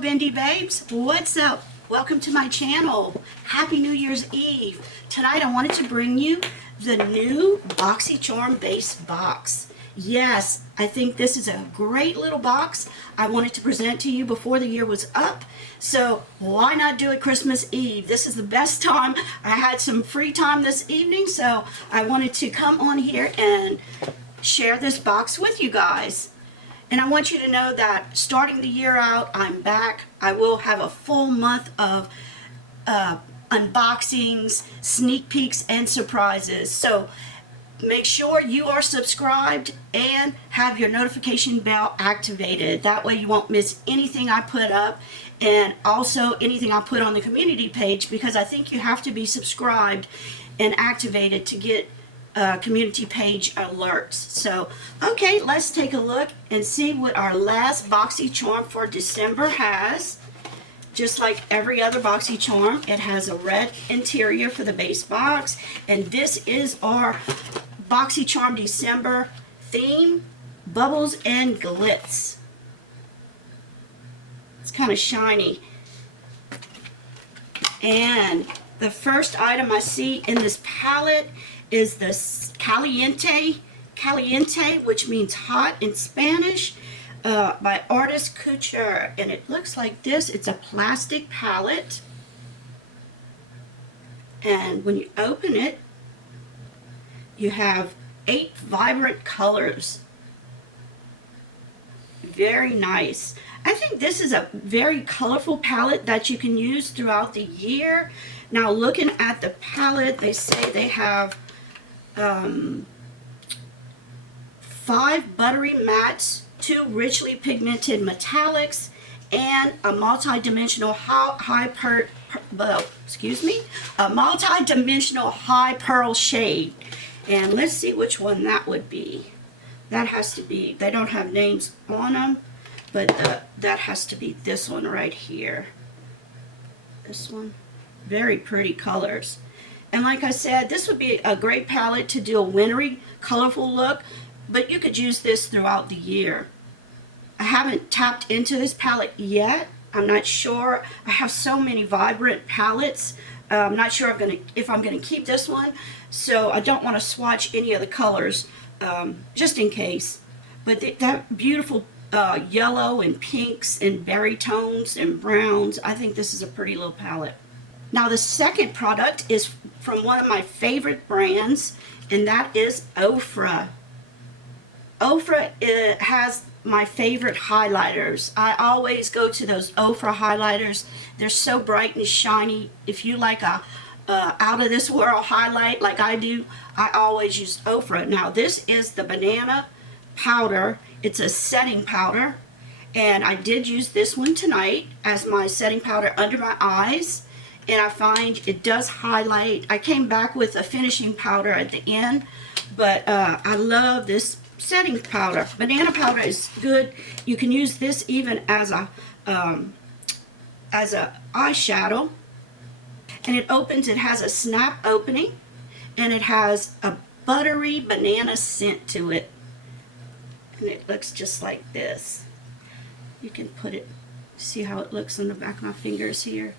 Bindi babes, what's up? Welcome to my channel. Happy New Year's Eve. Tonight I wanted to bring you the new Boxycharm base box. Yes, I think this is a great little box. I wanted to present to you before the year was up. So why not do it Christmas Eve? This is the best time. I had some free time this evening, so I wanted to come on here and share this box with you guys. And I want you to know that starting the year out, I'm back. I will have a full month of unboxings, sneak peeks, and surprises. So make sure you are subscribed and have your notification bell activated. That way you won't miss anything I put up, and also anything I put on the community page, because I think you have to be subscribed and activated to get community page alerts. So okay, let's take a look and see what our last Boxycharm for December has. Just like every other Boxycharm, it has a red interior for the base box, and this is our Boxycharm December theme, bubbles and glitz. It's kind of shiny. And the first item I see in this palette is the Caliente, which means hot in Spanish, by Artist Couture. And it looks like this. It's a plastic palette. And when you open it, you have 8 vibrant colors. Very nice. I think this is a very colorful palette that you can use throughout the year. Now looking at the palette, they say they have 5 buttery mattes, 2 richly pigmented metallics, and a multi-dimensional high pearl shade. And let's see which one that would be. That has to be, they don't have names on them, but that has to be this one right here. This one. Very pretty colors. And like I said, this would be a great palette to do a wintry, colorful look, but you could use this throughout the year. I haven't tapped into this palette yet. I'm not sure. I have so many vibrant palettes. I'm not sure if I'm going to keep this one, so I don't want to swatch any of the colors, just in case. But that beautiful yellow and pinks and berry tones and browns, I think this is a pretty little palette. Now the second product is from one of my favorite brands, and that is Ofra. Ofra has my favorite highlighters. I always go to those Ofra highlighters. They're so bright and shiny. If you like a out of this world highlight like I do, I always use Ofra. Now this is the banana powder. It's a setting powder, and I did use this one tonight as my setting powder under my eyes. And I find it does highlight. I came back with a finishing powder at the end, but I love this setting powder. Banana powder is good. You can use this even as a eyeshadow. And it opens, it has a snap opening, and it has a buttery banana scent to it. And it looks just like this. You can put it, see how it looks on the back of my fingers here.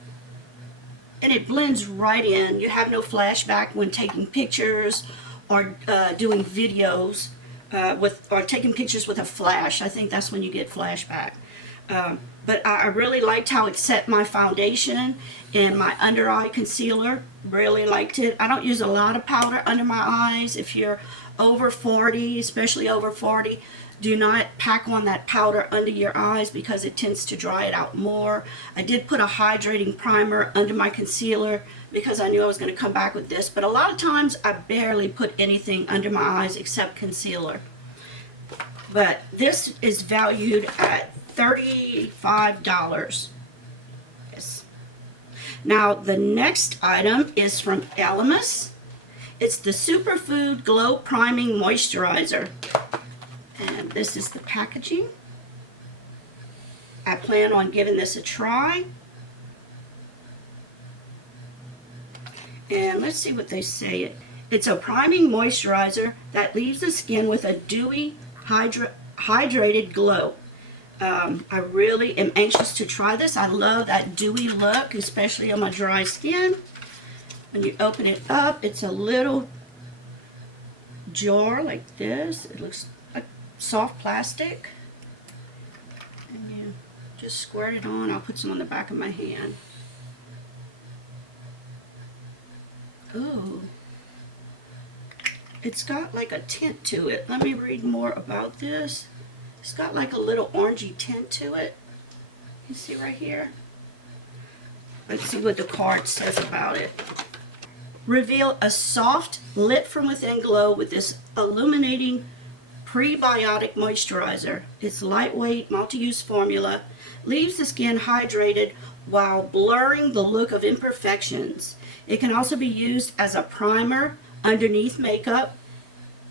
And it blends right in. You have no flashback when taking pictures or doing videos or taking pictures with a flash. I think that's when you get flashback. But I really liked how it set my foundation and my under eye concealer. Really liked it. I don't use a lot of powder under my eyes. If you're over 40, especially over 40, do not pack on that powder under your eyes because it tends to dry it out more. I did put a hydrating primer under my concealer because I knew I was going to come back with this, but a lot of times I barely put anything under my eyes except concealer. But this is valued at $35. Yes. Now the next item is from Elemis. It's the Superfood Glow Priming Moisturizer. And this is the packaging. I plan on giving this a try. And let's see what they say. It's a priming moisturizer that leaves the skin with a dewy, hydrated glow. I really am anxious to try this. I love that dewy look, especially on my dry skin. When you open it up, it's a little jar like this. It looks like soft plastic. And you just squirt it on. I'll put some on the back of my hand. Ooh. It's got like a tint to it. Let me read more about this. It's got like a little orangey tint to it. You see right here? Let's see what the card says about it. Reveal a soft, lit from within glow with this illuminating prebiotic moisturizer. Its lightweight, multi-use formula leaves the skin hydrated while blurring the look of imperfections. It can also be used as a primer underneath makeup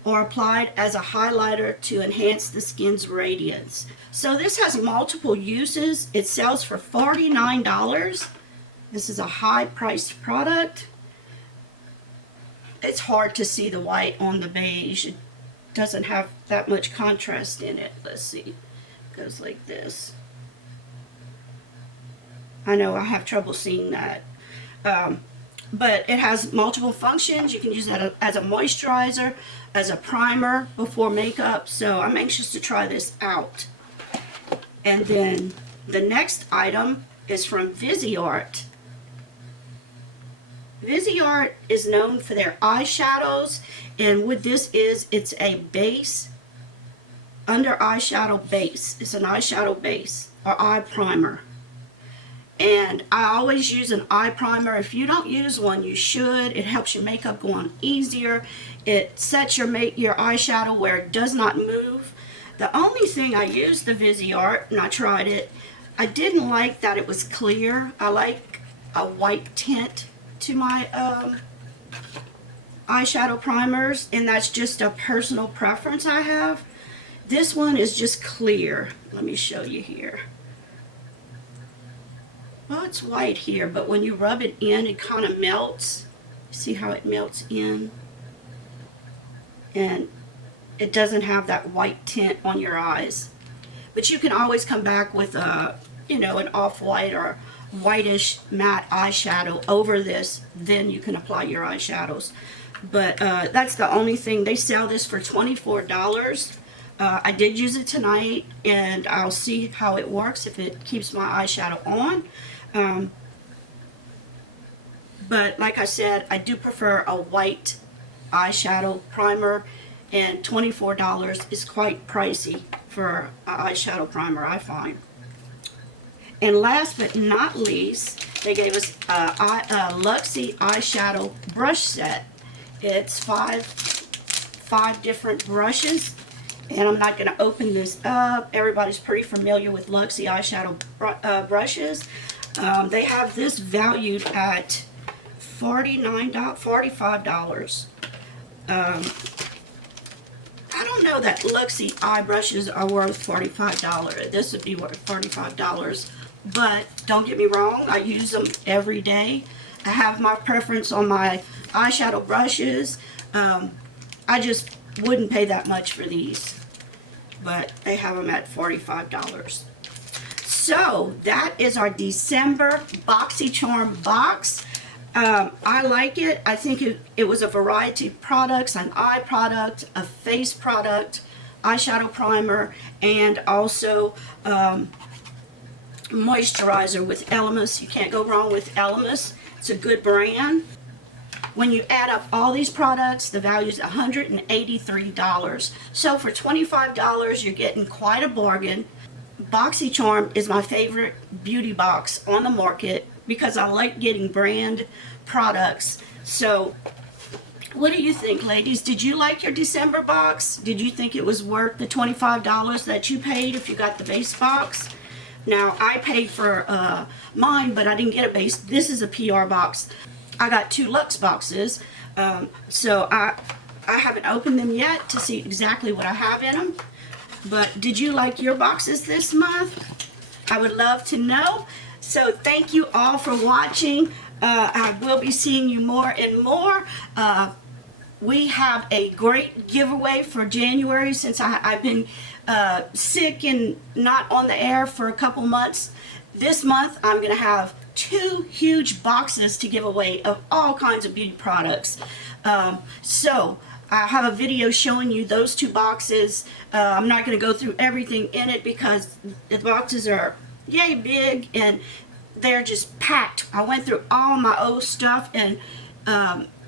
or applied as a highlighter to enhance the skin's radiance. So this has multiple uses. It sells for $49. This is a high-priced product. It's hard to see the white on the beige. It doesn't have that much contrast in it. Let's see. It goes like this. I know I have trouble seeing that. But it has multiple functions. You can use it as a moisturizer, as a primer before makeup. So I'm anxious to try this out. And then the next item is from Viseart. Viseart is known for their eyeshadows, and what this is, it's a base, under eyeshadow base. It's an eyeshadow base or eye primer. And I always use an eye primer. If you don't use one, you should. It helps your makeup go on easier. It sets your eyeshadow where it does not move. The only thing, I used the Viseart and I tried it. I didn't like that it was clear. I like a white tint to my eyeshadow primers, and that's just a personal preference I have. This one is just clear. Let me show you here. Well, it's white here, but when you rub it in, it kind of melts. See how it melts in? And it doesn't have that white tint on your eyes. But you can always come back with a, you know, an off-white or whitish matte eyeshadow over this. Then you can apply your eyeshadows. But that's the only thing. They sell this for $24. I did use it tonight, and I'll see how it works, if it keeps my eyeshadow on. But like I said, I do prefer a white eyeshadow primer, and $24 is quite pricey for an eyeshadow primer, I find. And last but not least, they gave us a Luxie eyeshadow brush set. It's five different brushes, and I'm not going to open this up. Everybody's pretty familiar with Luxie eyeshadow brushes. They have this valued at $45. I don't know that Luxie eye brushes are worth $45. This would be worth $45. But don't get me wrong, I use them every day. I have my preference on my eyeshadow brushes. I just wouldn't pay that much for these. But they have them at $45. So that is our December Boxycharm box. I like it. I think it was a variety of products, an eye product, a face product, eyeshadow primer, and also moisturizer with Elemis. You can't go wrong with Elemis. It's a good brand. When you add up all these products, the value is $183. So for $25, you're getting quite a bargain. Boxycharm is my favorite beauty box on the market because I like getting brand products. So what do you think, ladies? Did you like your December box? Did you think it was worth the $25 that you paid if you got the base box? Now, I paid for mine, but I didn't get a base. This is a PR box. I got 2 Luxe boxes, so I haven't opened them yet to see exactly what I have in them. But did you like your boxes this month? I would love to know. So thank you all for watching. I will be seeing you more and more. we have a great giveaway for January since I've been sick and not on the air for a couple months. This month I'm going to have 2 huge boxes to give away of all kinds of beauty products. So I have a video showing you those 2 boxes. I'm not going to go through everything in it because the boxes are yay big and they're just packed. I went through all my old stuff and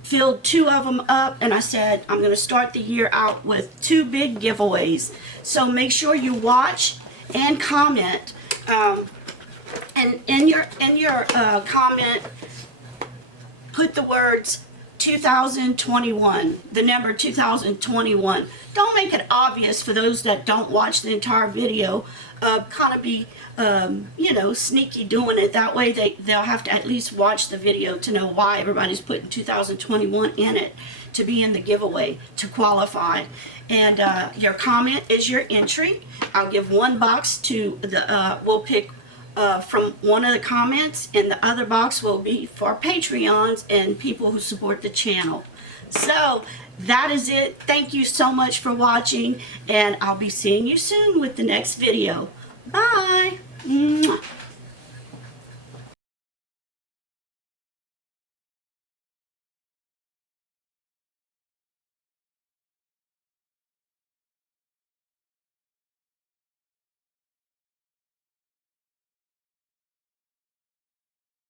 filled 2 of them up, and I said I'm going to start the year out with 2 big giveaways. So make sure you watch and comment, and in your comment put the words 2021, the number 2021. Don't make it obvious for those that don't watch the entire video. Kind of be, you know, sneaky doing it. That way they'll have to at least watch the video to know why everybody's putting 2021 in it to be in the giveaway, to qualify. And your comment is your entry. I'll give 1 box to the, we'll pick from one of the comments, and the other box will be for Patreons and people who support the channel. So that is it. Thank you so much for watching, and I'll be seeing you soon with the next video. Bye. Mwah.